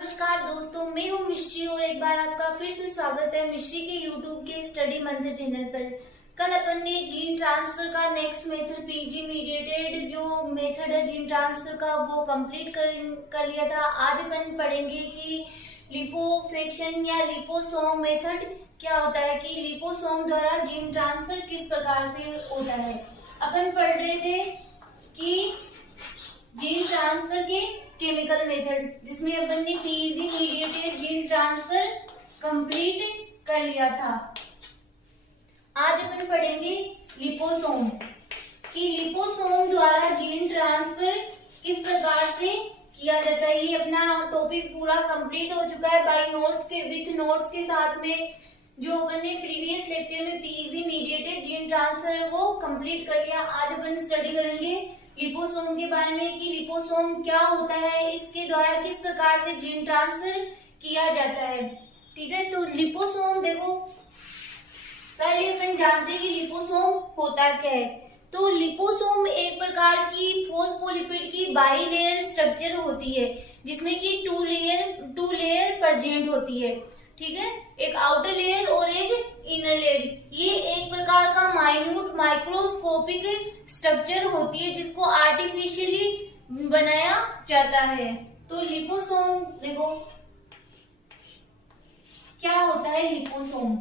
नमस्कार दोस्तों, मैं हूँ मिश्री और एक बार आपका फिर से स्वागत है मिश्री के यूट्यूब के स्टडी मंत्र चैनल पर। कल अपन ने जीन ट्रांसफर का नेक्स्ट मेथड पीजी मीडिएटेड जो मेथड है जीन ट्रांसफर का वो कंप्लीट कर लिया था। आज अपन पढ़ेंगे कि लिपोसक्शन या लिपोसोम मेथड क्या होता है, कि लिपोसोम द्वारा जीन ट्रांसफर किस प्रकार से होता है। अपन पढ़ रहे थे कि जीन ट्रांसफर के केमिकल मेथड, जिसमें अपन ने PG mediated gene transfer complete कर लिया था। आज अपन पढ़ेंगे लिपोसोम, कि लिपोसोम द्वारा जीन ट्रांसफर किस प्रकार से किया जाता है। ये अपना टॉपिक पूरा कंप्लीट हो चुका है बाय नोट्स के, विथ नोट्स के साथ में। जो अपन ने प्रीवियस लेक्चर में पीजी मीडिएटेड जीन ट्रांसफर है वो कंप्लीट कर लिया। आज अपन स्टडी करेंगे लिपोसोम के बारे में, कि लिपोसोम क्या होता है, इसके द्वारा किस प्रकार से जीन ट्रांसफर किया जाता है। ठीक है, तो लिपोसोम देखो, पहले अपन जानते हैं कि लिपोसोम होता क्या है। तो लिपोसोम एक प्रकार की फॉस्फोलिपिड की बाइलेयर स्ट्रक्चर होती है, जिसमें कि टू लेयर प्रेजेंट होती है। ठीक है, एक आउटर लेयर और एक इनर लेयर। ये एक प्रकार का माइन्यूट माइक्रोस्कोपिक स्ट्रक्चर होती है जिसको आर्टिफिशियली बनाया जाता है। तो लिपोसोम देखो क्या होता है। लिपोसोम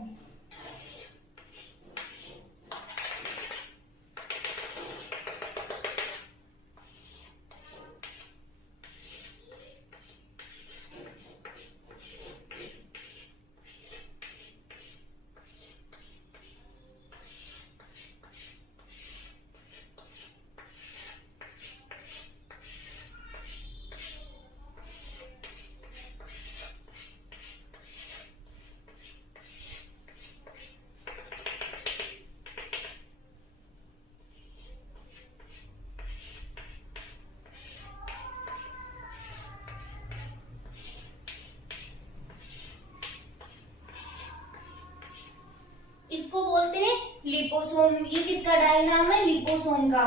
इसको बोलते हैं लिपोसोम। ये किसका डायग्राम है, लिपोसोम का।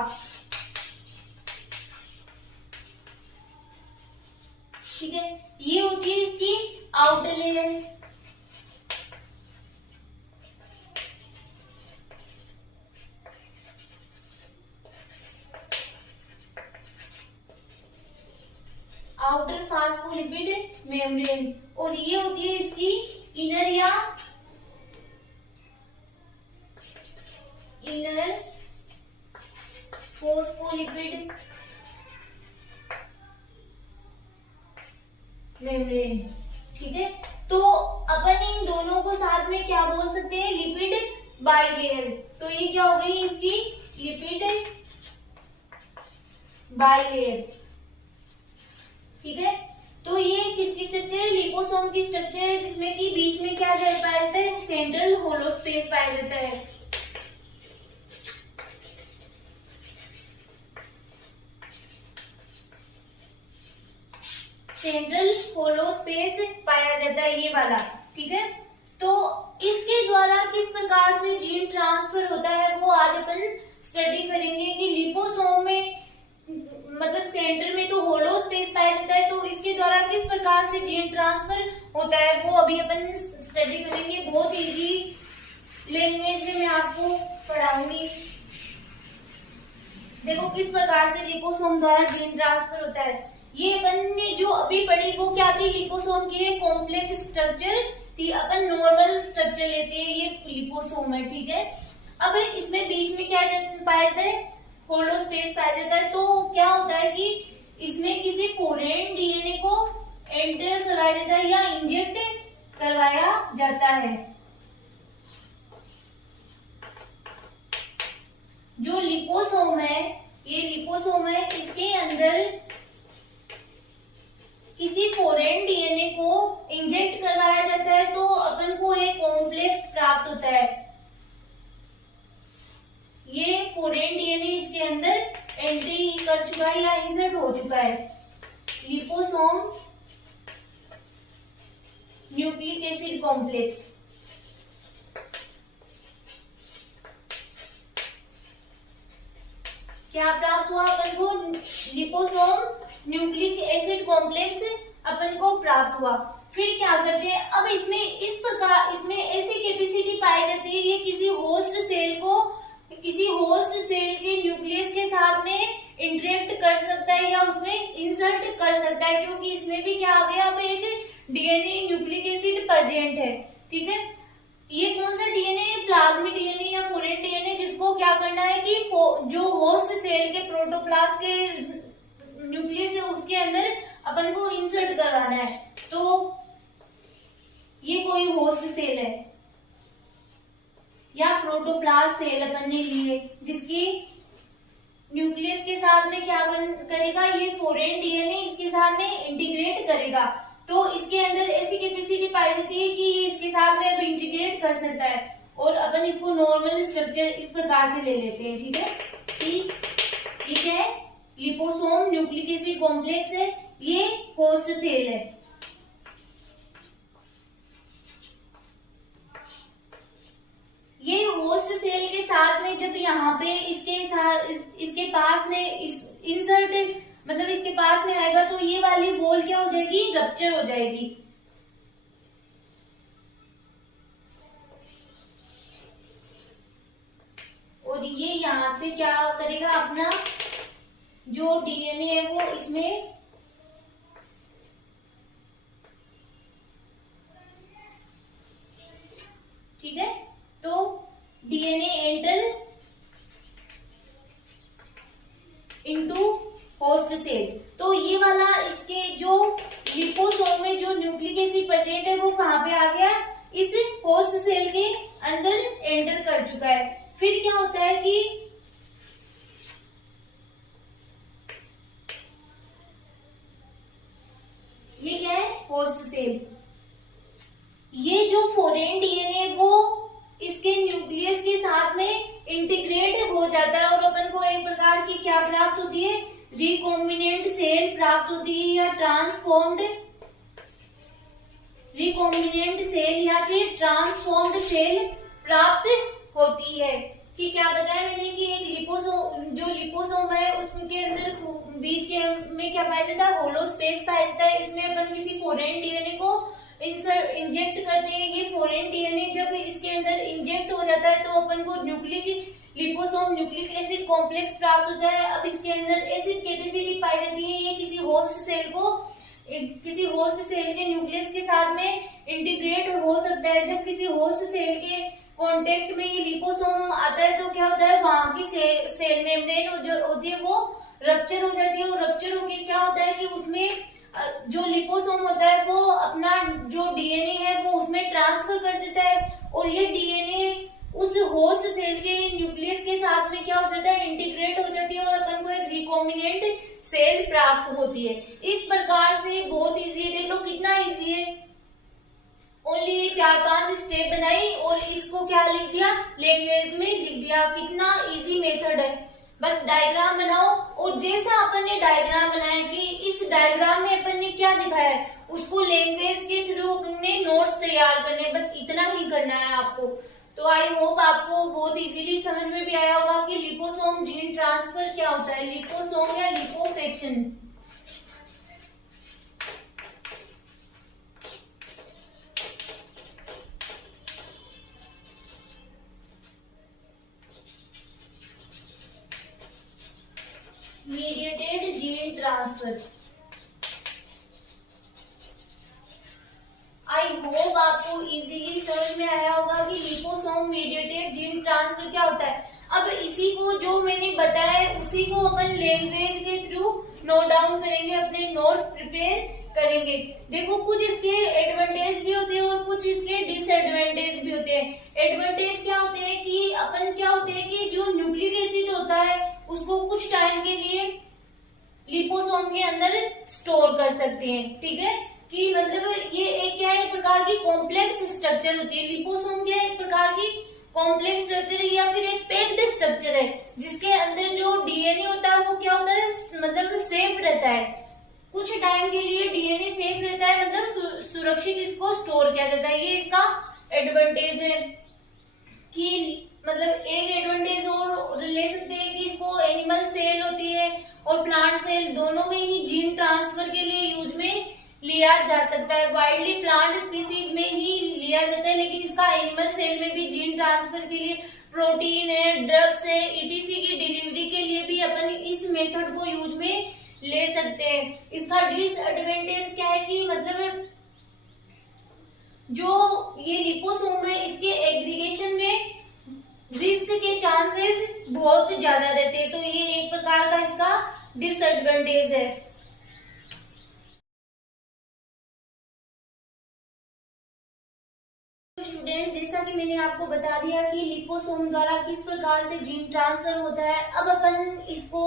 ठीक है, ये होती है इसकी outer layer. Outer phospholipid membrane, और ये होती है इसकी इनर या इनर फॉस्फोलिपिड मेम्ब्रेन। ठीक है, तो अपन इन दोनों को साथ में क्या बोल सकते हैं, लिपिड बाइलेयर। तो ये क्या हो गई इसकी लिपिड बाइलेयर। ठीक है, तो ये किसकी स्ट्रक्चर है, लिपोसोम की स्ट्रक्चर है, जिसमें कि बीच में क्या पाया जाता है, सेंट्रल होलो स्पेस पाया जाता है। सेंट्रल होलो स्पेस पाया जाता है, ये वाला। ठीक है, तो इसके द्वारा किस प्रकार से जीन ट्रांसफर होता है वो आज अपन स्टडी करेंगे, कि लिपोसोम में मतलब सेंटर में तो होलो स्पेस पाया जाता है, तो इसके द्वारा किस प्रकार से जीन ट्रांसफर होता है वो अभी अपन स्टडी करेंगे। बहुत इजी लैंग्वेज में मैं आपको पढ़ाऊंगी। देखो किस प्रकार से लिपोसोम द्वारा जीन ट्रांसफर होता है। ये अपन ने जो अभी पढ़ी वो क्या थी, लिपोसोम की कॉम्प्लेक्स स्ट्रक्चर थी। अपन नॉर्मल स्ट्रक्चर लेते हैं, ये लिपोसोम है। ठीक है, अब इसमें बीच में क्या पाया जाता है, होलो स्पेस पाया जाता है। तो क्या होता है कि इसमें किसी फॉरेन डीएनए को एंटर करवाया जाता है या इंजेक्ट करवाया जाता है। जो लिपोसोम है, ये लिपोसोम है, इसके अंदर किसी फॉरेन डीएनए को इंजेक्ट करवाया जाता है तो अपन को एक कॉम्प्लेक्स प्राप्त होता है। ये फॉरेन डीएनए इसके अंदर एंट्री कर चुका है या इंसर्ट हो चुका है। Liposome nucleic acid complex. क्या प्राप्त हुआ अपन को, लिपोसोम न्यूक्लिक एसिड कॉम्प्लेक्स। अपन को प्राप्त हुआ। फिर क्या करते हैं, अब इसमें इस प्रकार इसमें ऐसी कैपेसिटी पाई जाती है, ये किसी होस्ट सेल के न्यूक्लियस के साथ में इंटरेक्ट कर सकता है या उसमें इंसर्ट कर सकता है, क्योंकि इसमें भी क्या आ गया, अब एक डीएनए न्यूक्लिक एसिड प्रेजेंट है। ठीक है, ये कौन सा डीएनए है, प्लाज्मिड डीएनए या फोरेन डीएनए, जिसको क्या करना है कि जो होस्ट सेल के प्रोटोप्लास्ट के न्यूक्लियस है उसके अंदर अपन को इंसर्ट कराना है। तो ये कोई होस्ट सेल है या प्रोटोप्लास्ट सेल अपन ने लिए, जिसकी न्यूक्लियस के साथ में क्या करेगा, ये फोरेन डीएनए इसके साथ में इंटीग्रेट करेगा। तो इसके अंदर ऐसी कैपेसिटी पाई जाती है कि ये इसके साथ में अब इंटीग्रेट कर सकता है, और अपन इसको नॉर्मल स्ट्रक्चर इस प्रकार से ले लेते हैं। ठीक है, कि ये क्या है, लिपोसोम न्यूक्लिक एसिड कॉम्प्लेक्स है, ये होस्ट सेल है। ये होस्ट सेल के साथ में जब यहाँ पे इसके पास में इंसर्ट मतलब इसके पास में आएगा, तो ये वाली वॉल क्या हो जाएगी, रप्चर हो जाएगी। और ये यहाँ से क्या करेगा, अपना जो डीएनए है वो इसमें ठीक है, तो DNA enter into host cell. तो ये वाला इसके जो लिपोसोम में जो न्यूक्लिक एसिड प्रेजेंट है वो कहाँ पे आ गया, इस होस्ट सेल के अंदर एंटर कर चुका है। फिर क्या होता है कि ये क्या है, होस्ट सेल, ये जो फोरेन डीएनए वो इसके न्यूक्लियस के साथ में इंटीग्रेट हो जाता है, और अपन को एक प्रकार की क्या प्राप्त होती है, रिकॉम्बिनेंट सेल प्राप्त होती है, या ट्रांसफॉर्म्ड रिकॉम्बिनेंट सेल या फिर ट्रांसफॉर्म्ड सेल प्राप्त होती है। कि क्या बताया मैंने कि एक लिपोसोम है उसके अंदर बीच के में क्या पाया जाता है, होलो स्पेस पाया जाता है। इसमें अपन किसी फोरेन डीएनए को इंजेक्ट करते हैं। ये फोरेन डीएनए जब इसके अंदर इंजेक्ट हो जाता है तो अपन को लिपोसोम न्यूक्लिक एसिड कॉम्प्लेक्स प्राप्त होता है। अब इसके अंदर एसिड कैपेसिटी पाई जाती है, ये किसी होस्ट सेल के न्यूक्लियस के साथ में इंटीग्रेट हो सकता है। जब किसी होस्ट सेल के कांटेक्ट में ये लिपोसोम आता है तो क्या होता है, वहां की सेल मेम्ब्रेन जो होती है वो रप्चर हो जाती है, और रप्चर होके क्या होता है कि उसमें जो लिपोसोम होता है वो अपना जो डीएनए है वो उसमें ट्रांसफर कर देता है, और ये डीएनए उस होस्ट सेल के न्यूक्लियस के साथ में क्या हो जाता है, इंटीग्रेट हो जाती है, और अपन को एक रिकॉम्बिनेंट सेल प्राप्त होती है। इस प्रकार से बहुत इजी है, देख लो कितना इजी है, ओनली 4-5 स्टेप बनाई और इसको क्या लिख दिया, लैंग्वेज में लिख दिया। कितना इजी मेथड है, बस डायग्राम बनाओ, और जैसा अपन ने डायग्राम बनाया कि इस डायग्राम में अपन ने क्या दिखाया है उसको लैंग्वेज के थ्रू अपन ने नोट्स तैयार करने, बस इतना ही करना है आपको। तो आई होप आपको बहुत इजीली समझ में भी आया होगा कि लिपोसोम जीन ट्रांसफर क्या होता है, लिपोसोम या lipofection. Mediated gene transfer. I hope आपको इजीली समझ में आया होगा कि लिपोसोम मीडिएटेड जीन ट्रांसफर क्या होता है। अब इसी को जो मैंने बताया उसी को अपन लैंग्वेज के थ्रू नोट डाउन करेंगे, अपने नोट्स प्रिपेयर करेंगे। देखो कुछ इसके एडवांटेज भी होते हैं और कुछ इसके डिसएडवांटेज भी होते हैं। एडवांटेज क्या होते हैं कि अपन क्या होते हैं कि जो न्यूक्लिक एसिड होता है उसको कुछ टाइम के लिए लिपोसोम के अंदर स्टोर कर सकते हैं। ठीक है, कि मतलब ये एक क्या है, एक प्रकार की कॉम्प्लेक्स स्ट्रक्चर होती है। लिपोसोम क्या है, एक प्रकार की कॉम्प्लेक्स स्ट्रक्चर है या फिर एक पैक्ड स्ट्रक्चर है, जिसके अंदर जो डीएनए होता है वो क्या होता है, मतलब सेफ रहता है। कुछ टाइम के लिए डीएनए सेफ रहता है, मतलब सुरक्षित इसको स्टोर किया जाता है। ये इसका एडवांटेज है। कि मतलब एक एडवांटेज और ले सकते हैं कि इसको एनिमल सेल होती है और प्लांट सेल दोनों में ही जीन ट्रांसफर के लिए यूज में लिया जा सकता है। वाइल्डली प्लांट स्पीसीज में ही लिया जाता है, लेकिन इसका एनिमल सेल में भी जीन ट्रांसफर के लिए प्रोटीन है, ड्रग्स है, ईटीसी की डिलीवरी के लिए भी अपन इस मेथड को यूज में ले सकते हैं। इसका डिसएडवांटेज क्या है कि मतलब जो ये लिपोसोम है इसके एग्रीगेशन में रिस्क के चांसेस बहुत ज्यादा रहते हैं, तो ये एक प्रकार का इसका डिसएडवांटेज है। स्टूडेंट्स, जैसा कि मैंने आपको बता दिया कि लिपोसोम द्वारा किस प्रकार से जीन ट्रांसफर होता है, अब अपन इसको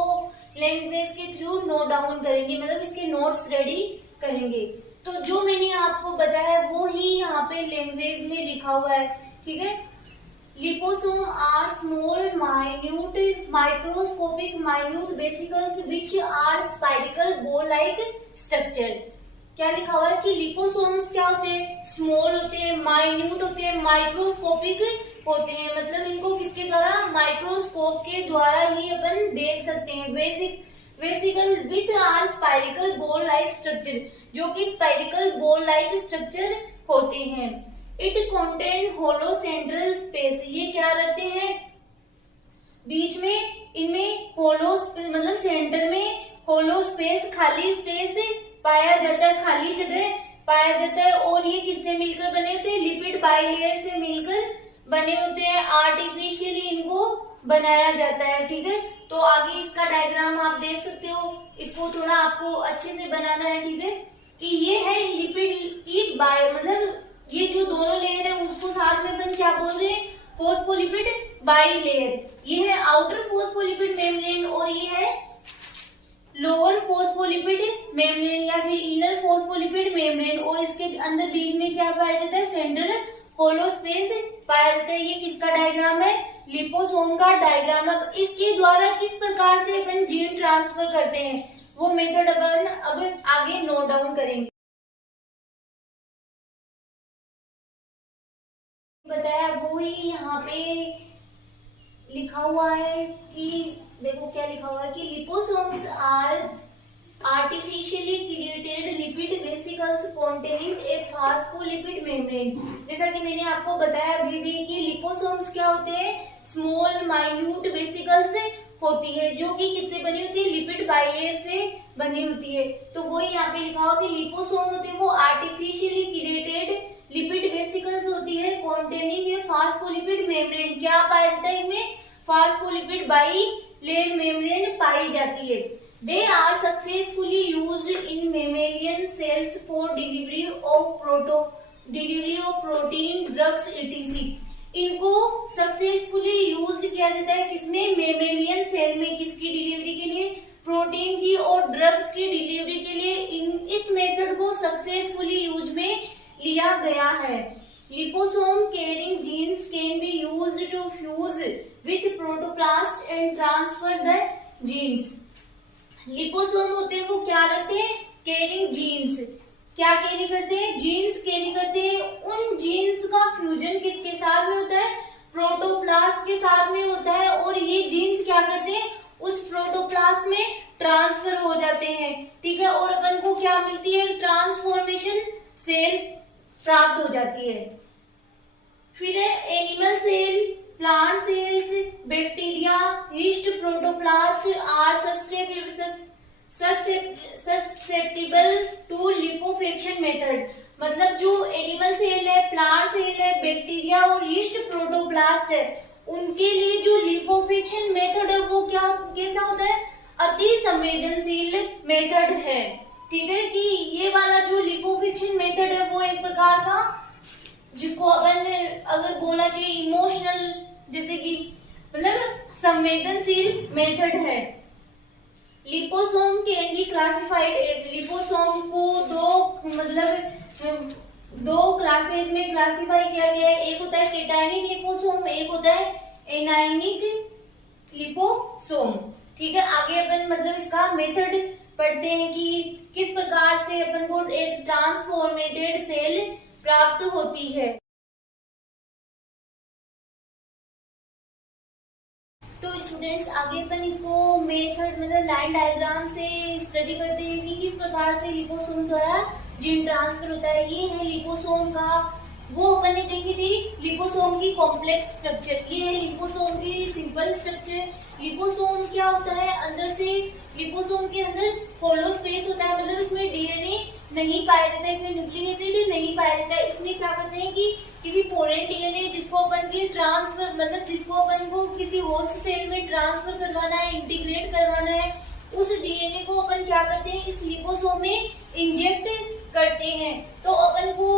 लैंग्वेज के थ्रू नोट डाउन करेंगे, मतलब इसके नोट्स रेडी करेंगे। तो जो मैंने आपको बताया वो ही यहाँ पे लैंग्वेज में लिखा हुआ है, ठीक है। Liposome are small minute microscopic minute vesicles which are spherical ball like structure. क्या लिखा हुआ है कि लिपोसोम्स क्या होते हैं, स्मॉल होते हैं, माइन्यूट होते हैं, माइक्रोस्कोपिक होते हैं, मतलब इनको किसके द्वारा, माइक्रोस्कोप के द्वारा ही अपन देख सकते हैं। Vesicle with are spherical ball like structure, जो कि स्पाइरिकल बॉल लाइक स्ट्रक्चर होते हैं। It contain hollow central space, ये क्या रखते हैं, बीच में इनमें होलो मतलब सेंटर में होलो स्पेस, खाली स्पेस पाया जाता है, खाली जगह पाया जाता है। और ये किससे मिलकर बने होते हैं, लिपिड बाइलेयर से मिलकर बने होते हैं। आर्टिफिशियली इनको बनाया जाता है, ठीक है। तो आगे इसका डायग्राम आप देख सकते हो, इसको थोड़ा आपको अच्छे से बनाना है, ठीक है। कि ये है लिपिड की मतलब ये जो दोनों लेयर है उसको साथ में अपन क्या बोल रहे हैं, फोस्फोलिपिड बाइलेयर। ये है आउटर फोस्फोलिपिड मेम्ब्रेन और ये है लोअर फोस्फोलिपिड मेम्ब्रेन या फिर इनर फोस्फोलिपिड मेम्ब्रेन, और इसके अंदर बीच में क्या पाया जाता है, सेंटर होलो स्पेस पाया जाता है। ये किसका डायग्राम है, लिपोसोम का डायग्राम। अब इसके द्वारा किस प्रकार से अपन जीन ट्रांसफर करते हैं वो मेथड अपन अब आगे नोट डाउन करेंगे। बताया वो ही यहाँ पे लिखा हुआ है कि देखो क्या लिखा हुआ है कि liposomes are artificially created lipid vesicles containing a phospholipid membrane. जैसा कि मैंने आपको बताया अभी भी कि लिपोसोम्स क्या होते हैं, स्मॉल माइन्यूट वेसिकल्स होती है, जो कि किससे बनी होती है, लिपिड बाइलेयर से बनी होती है। तो वही यहाँ पे लिखा हुआ कि लिपोसोम होते हैं वो आर्टिफिशियली क्रिएटेड लिपिड वेसिकल्स होती है कॉन्टेनिंग ए फास्फोलिपिड मेम्ब्रेन। क्या पाया जाता है इनमें, फास्फोलिपिड बाइलेयर मेम्ब्रेन पाई जाती है। They are successfully used in mammalian cells for delivery of protein, drugs, etc. इनको सक्सेसफुली यूज किया जाता है किसमें, मेमेलियन सेल में। किसकी डिलीवरी के लिए, प्रोटीन की और ड्रग्स की डिलीवरी के लिए इस मेथड को सक्सेसफुली यूज में लिया गया है। Liposome carrying genes can be used to fuse with protoplast and transfer the genes. Liposome होते हैं वो क्या रखते हैं, कैरिंग जीन्स। क्या कैरी करते हैं, जीन्स कैरी करते हैं। उन जीन्स का फ्यूजन किसके साथ में होता है, प्रोटोप्लास्ट के साथ में होता है, और ये जीन्स क्या करते हैं, उस प्रोटोप्लास्ट में ट्रांसफर हो जाते हैं, ठीक है। और अपन को क्या मिलती है, ट्रांसफॉर्मेशन सेल प्राप्त हो जाती है। फिर है animal cell, plant cells, bacteria, yeast, protoplast are susceptible to lipofection method. मतलब जो एनिमल सेल है, प्लांट सेल है, बैक्टीरिया और यीस्ट, प्रोटोप्लास्ट है, उनके लिए जो लिपोफेक्शन मेथड है वो क्या कैसा होता है, अति संवेदनशील मेथड है, ठीक है। कि ये वाला जो लिपोफेक्शन मेथड है वो एक प्रकार का जिसको अपन अगर बोला चाहिए इमोशनल, जैसे कि मतलब संवेदनशील मेथड है। Liposome can be classified as, liposome को दो क्लासेज में क्लासिफाई किया गया है। एक होता है केटायनिक लिपोसोम, एक होता है एनायनिक लिपोसोम, ठीक है। आगे अपन मतलब इसका मेथड पढ़ते हैं कि किस प्रकार से अपन को एक ट्रांसफॉर्मेटेड सेल प्राप्त होती है। तो स्टूडेंट्स आगे अपन इसको मेथड मतलब लाइन डायग्राम से स्टडी करते हैं कि किस प्रकार से लिपोसोम द्वारा जीन ट्रांसफर होता है। ये है लिपोसोम का, वो अपन ने देखी थी लिपोसोम की कॉम्प्लेक्स स्ट्रक्चर। ये है लिपोसोम की सिंपल स्ट्रक्चर। लिपोसोम क्या होता है, अंदर से लिपोसोम के अंदर होलो स्पेस होता है, मतलब इसमें डीएनए नहीं पाया जाता है, इसमें न्यूक्लिक एसिड नहीं पाया जाता है। इसमें क्या करते हैं कि किसी फॉरेन डीएनए जिसको अपन की ट्रांसफर, मतलब जिसको अपन को किसी होस्ट सेल में ट्रांसफर करवाना है, इंटीग्रेट करवाना है, उस डीएनए को अपन क्या करते हैं, इस लिपोसोम में इंजेक्ट करते हैं। तो अपन को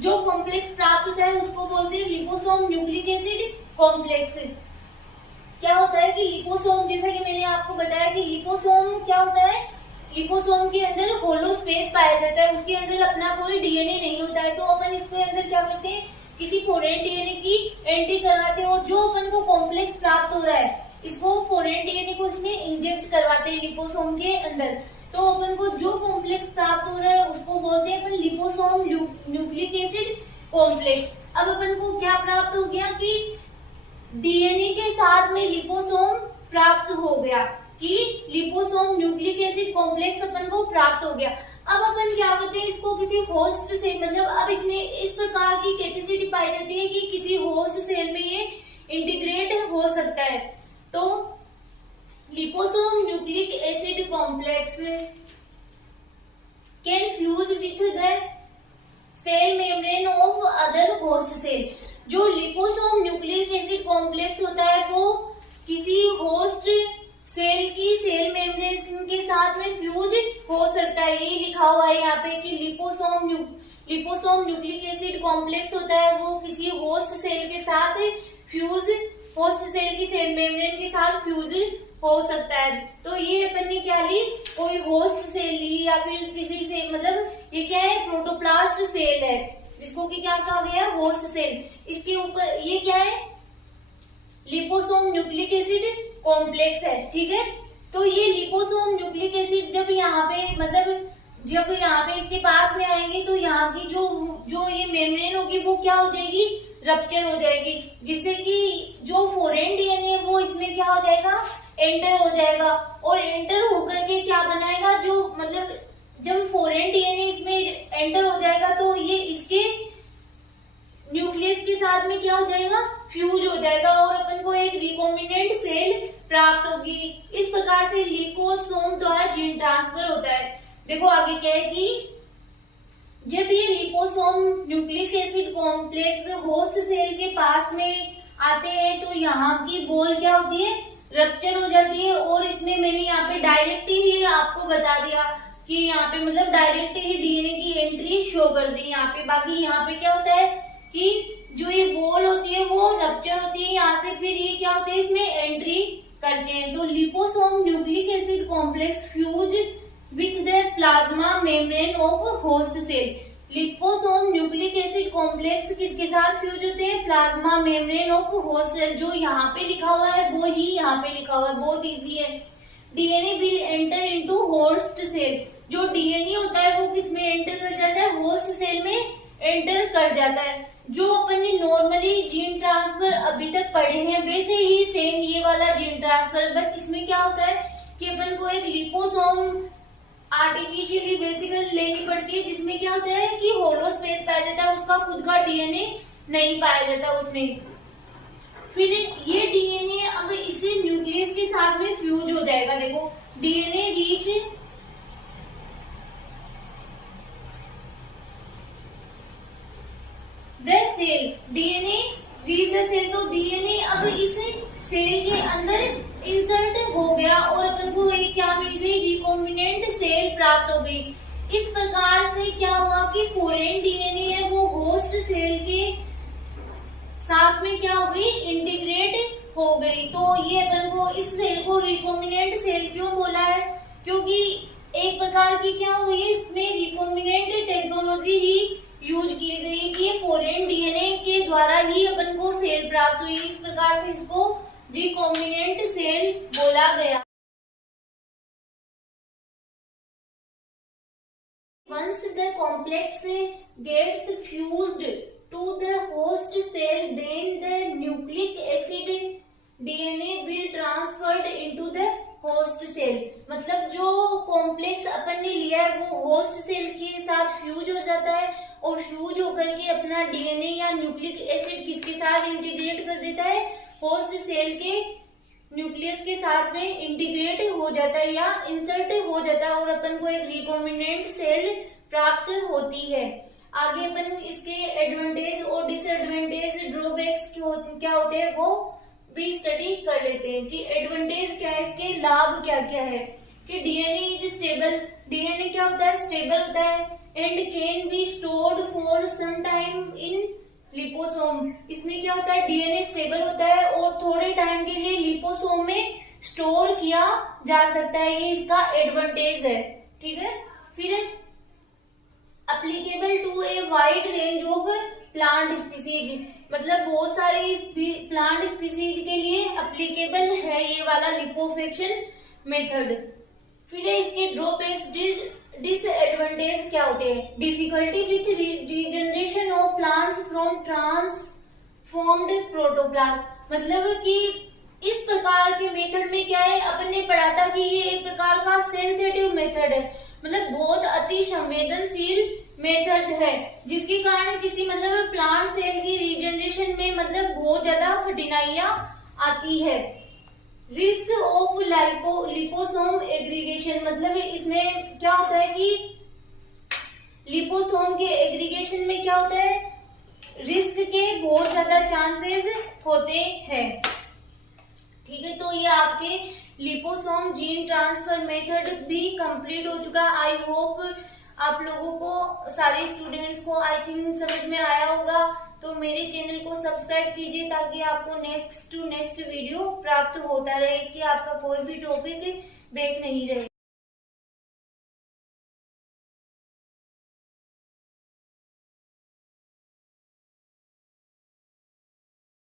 जो कॉम्प्लेक्स प्राप्त होता है उसको बोलते हैं लिपोसोम न्यूक्लिक एसिड कॉम्प्लेक्स। क्या होता है कि लिपोसोम, जैसा कि मैंने आपको बताया कि लिपोसोम क्या होता है, लिपोसोम के अंदर होलो स्पेस पाया जाता है, उसके अंदर अपना कोई डीएनए नहीं होता है। तो अपन इसके अंदर क्या करते हैं, किसी फॉरेन डीएनए की एंट्री करवाते हैं, और जो अपन को कॉम्प्लेक्स प्राप्त हो रहा है इसको फॉरेन डीएनए को इसमें इंजेक्ट करवाते हैं लिपोसोम के अंदर। तो अपन को जो कॉम्प्लेक्स प्राप्त हो रहा है उसको बोलते हैं अपन लिपोसोम न्यूक्लिक एसिड कॉम्प्लेक्स। अब अपन को क्या प्राप्त हो गया कि डीएनए के साथ में लिपोसोम प्राप्त हो गया, कि लिपोसोम न्यूक्लिक एसिड कॉम्प्लेक्स अपन को प्राप्त हो गया। अब अपन क्या करते हैं, इसको किसी होस्ट से, मतलब अब इसमें इस प्रकार की कैपेसिटी पाई जाती है कि किसी होस्ट सेल में ये इंटीग्रेट हो सकता है। तो liposome nucleic acid complex can fuse with the cell membrane of other host cell. जो लिपोसोम न्यूक्लिक एसिड कॉम्प्लेक्स होता है वो किसी होस्ट सेल की सेल मेम्ब्रेन के साथ में फ्यूज हो सकता है। ये लिखा हुआ है यहाँ पे कि लिपोसोम न्यूक्लिक एसिड कॉम्प्लेक्स होता है वो किसी होस्ट सेल के साथ फ्यूज, होस्ट सेल की सेल मेम्ब्रेन के साथ फ्यूज हो सकता है। तो ये अपन ने क्या ली, कोई होस्ट सेल ली या फिर किसी से, मतलब ये क्या है, प्रोटोप्लास्ट सेल है जिसको कि क्या कहा गया, होस्ट सेल। इसके ऊपर ये क्या है, लिपोसोम न्यूक्लिक एसिड कॉम्प्लेक्स है, ठीक है। तो ये लिपोसोम न्यूक्लिक एसिड जब यहाँ पे, मतलब जब यहाँ पे इसके पास में आएंगे तो यहाँ की जो ये मेम्ब्रेन होगी वो क्या हो जाएगी, रप्चर हो जाएगी, जिससे कि जो फॉरेन डीएनए वो इसमें क्या हो जाएगा, एंटर हो जाएगा। और एंटर होकर के क्या बनाएगा, जो मतलब जब फॉरेन डीएनए इसमें एंटर हो जाएगा तो ये इसके न्यूक्लियस के साथ में क्या हो जाएगा, फ्यूज हो जाएगा, और अपन को एक रिकॉम्बिनेंट सेल प्राप्त होगी। इस प्रकार से लिपोसोम द्वारा जीन ट्रांसफर होता है। देखो आगे क्या है कि जब ये liposome nucleic acid complex host cell के पास में आते हैं तो यहाँ की बॉल क्या होती है, रप्चर हो जाती है। और इसमें मैंने यहाँ पे डायरेक्ट ही आपको बता दिया कि यहाँ पे मतलब डायरेक्ट ही डीएनए की एंट्री शो कर दी यहाँ पे। बाकी यहाँ पे क्या होता है कि जो ये बॉल होती है वो रप्चर होती है यहाँ से, फिर ये क्या होते हैं, इसमें एंट्री करते हैं। तो liposome nucleic acid complex fuse with the plasma membrane of host cell. Liposome nucleic acid complex किसके साथ फ्यूज होते हैं, plasma membrane of host cell. जो यहाँ पे लिखा हुआ है वो ही यहाँ पे लिखा हुआ है, बहुत इजी है। DNA will enter into host cell. जो डीएनए होता है वो किस में एंटर कर जाता है, होस्ट सेल में एंटर कर जाता है। जो अपन ने नॉर्मली जीन ट्रांसफर अभी तक पढ़े हैं वैसे ही सेम ये वाला जीन ट्रांसफर, बस इसमें क्या होता है कि अपन को एक लिपोसोम आर्टिफिशियली बेसिकल लेनी पड़ती है, जिसमें क्या होता है कि होलो स्पेस पाया जाता है, उसका खुद का डीएनए नहीं पाया जाता उसमें। फिर ये डीएनए अब इसी न्यूक्लियस के साथ में फ्यूज हो जाएगा। देखो DNA reach the cell, DNA reach the cell. तो डीएनए अब इस सेल के अंदर इंसर्ट हो गया और अपन को एक क्या मिल गई, रिकॉम्बिनेंट सेल प्राप्त हो गई। इस प्रकार से क्या हुआ कि फॉरेन डीएनए है वो होस्ट सेल के साथ में क्या हो गई, इंटीग्रेट हो गई। तो ये अपन को इस सेल को रिकॉम्बिनेंट सेल क्यों बोला है, क्योंकि एक प्रकार की क्या हुई है, इसमें रिकॉम्बिनेंट टेक्नोलॉजी ही यूज की गई कि फॉरेन डीएनए के द्वारा ही अपन को सेल प्राप्त हुई। इस प्रकार से इसको रिकॉम्बिनेंट सेल बोला गया। Once the complex gets fused to the host cell, then the nucleic acid DNA will transferred into the host cell, मतलब जो कॉम्प्लेक्स अपन ने लिया है वो होस्ट सेल के साथ फ्यूज हो जाता है और फ्यूज होकर के अपना डीएनए या न्यूक्लिक एसिड किसके साथ इंटीग्रेट कर देता है, होस्ट सेल के न्यूक्लियस के साथ में इंटीग्रेट हो जाता है या इंसर्ट हो जाता है और अपन को एक रिकॉम्बिनेंट सेल प्राप्त होती है। आगे अपन इसके एडवांटेज और डिसएडवांटेज ड्रॉबैक्स क्या होते हैं वो भी स्टडी कर लेते हैं कि एडवांटेज क्या है, इसके लाभ क्या क्या है। कि डीएनए इज स्टेबल, डीएनए क्या होता है, स्टेबल होता है and can be stored for some time in liposome. इसमें क्या होता है, डीएनए स्टेबल होता है और थोड़े टाइम के लिए लिपोसोम में स्टोर किया जा सकता है, ये इसका एडवांटेज है। ठीक है, फिर applicable to a wide range of plant species, मतलब बहुत सारी प्लांट स्पीसीज के लिए एप्लीकेबल है ये वाला लिपोसक्शन मेथड। फिर इसके ड्रॉबैक्स डिसएडवांटेज क्या होते हैं, difficulty with regeneration of plants from transformed protoplast, मतलब कि इस प्रकार के मेथड में क्या है, अपन ने पढ़ा था कि ये एक प्रकार का सेंसिटिव मेथड है, मतलब बहुत अति संवेदनशील मेथड है जिसके कारण किसी मतलब प्लांट सेल की रीजनरेशन में मतलब बहुत ज्यादा कठिनाइयां आती है। रिस्क ऑफ लिपोसोम एग्रीगेशन, मतलब इसमें क्या होता है कि लिपोसोम के एग्रीगेशन में क्या होता है, रिस्क के बहुत ज्यादा चांसेस होते हैं। ठीक है, तो ये आपके लिपोसोम जीन ट्रांसफर मेथड भी कंप्लीट हो चुका है। आई होप आप लोगों को, सारे स्टूडेंट्स को आई थिंक समझ में आया होगा। तो मेरे चैनल को सब्सक्राइब कीजिए ताकि आपको नेक्स्ट टू नेक्स्ट वीडियो प्राप्त होता रहे, कि आपका कोई भी टॉपिक बैक नहीं रहे।